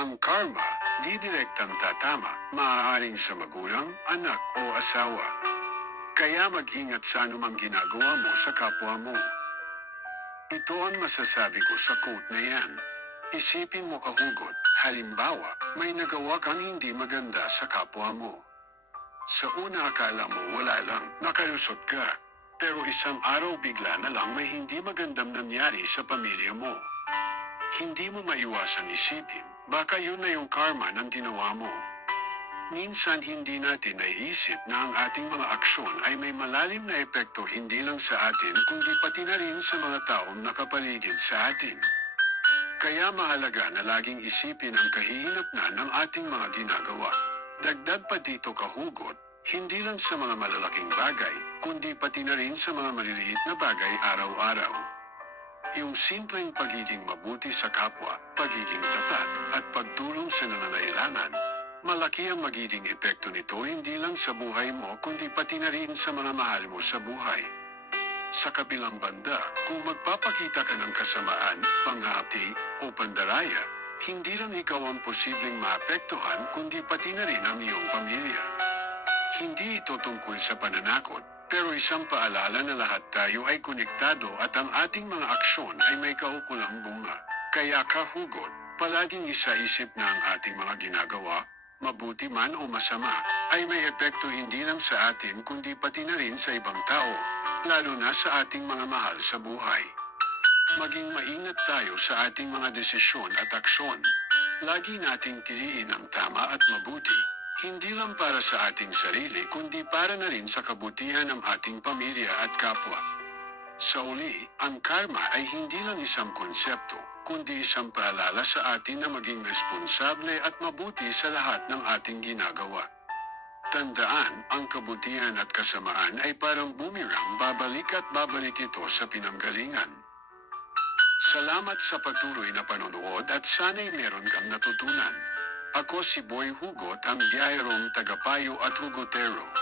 Ang karma, di direktang tatama, maaaring sa magulang, anak o asawa. Kaya mag-ingat sa anumang ginagawa mo sa kapwa mo. Ito ang masasabi ko sa quote na yan. Isipin mo kahugot, halimbawa, may nagawa kang hindi maganda sa kapwa mo. Sa una akala mo wala lang, nakalusot ka. Pero isang araw bigla na lang may hindi magandang nangyari sa pamilya mo. Hindi mo maiwasang isipin, baka yun na yung karma ng ginawa mo. Minsan hindi natin naiisip na ang ating mga aksyon ay may malalim na epekto hindi lang sa atin kundi pati na rin sa mga taong nakapaligid sa atin. Kaya mahalaga na laging isipin ang kahihinatnan ng ating mga ginagawa. Dagdag pa dito kahugot, hindi lang sa mga malalaking bagay, kundi pati na rin sa mga maliliit na bagay araw-araw. Yung simpleng pagiging mabuti sa kapwa, pagiging tapat, at pagtulong sa nangangailangan, malaki ang magiging epekto nito hindi lang sa buhay mo kundi pati na rin sa mga mahal mo sa buhay. Sa kabilang banda, kung magpapakita ka ng kasamaan, panghapi, o pandaraya, hindi lang ikaw ang posibleng maapektuhan kundi pati na rin ang iyong pamilya. Hindi ito tungkol sa pananakot, pero isang paalala na lahat tayo ay konektado at ang ating mga aksyon ay may kaukulang bunga. Kaya kahugot, palaging isaisip na ang ating mga ginagawa, mabuti man o masama, ay may epekto hindi lang sa atin kundi pati na rin sa ibang tao, lalo na sa ating mga mahal sa buhay. Maging maingat tayo sa ating mga desisyon at aksyon. Lagi nating piliin ang tama at mabuti, hindi lang para sa ating sarili kundi para na rin sa kabutihan ng ating pamilya at kapwa. Sa uli, ang karma ay hindi lang isang konsepto, kundi isang paalala sa atin na maging responsable at mabuti sa lahat ng ating ginagawa. Tandaan, ang kabutihan at kasamaan ay parang boomerang, babalik at babalik ito sa pinanggalingan. Salamat sa patuloy na panonood at sana'y meron kang natutunan. Ako si Boy Hugot, ang biyahirong tagapayo at hugotero.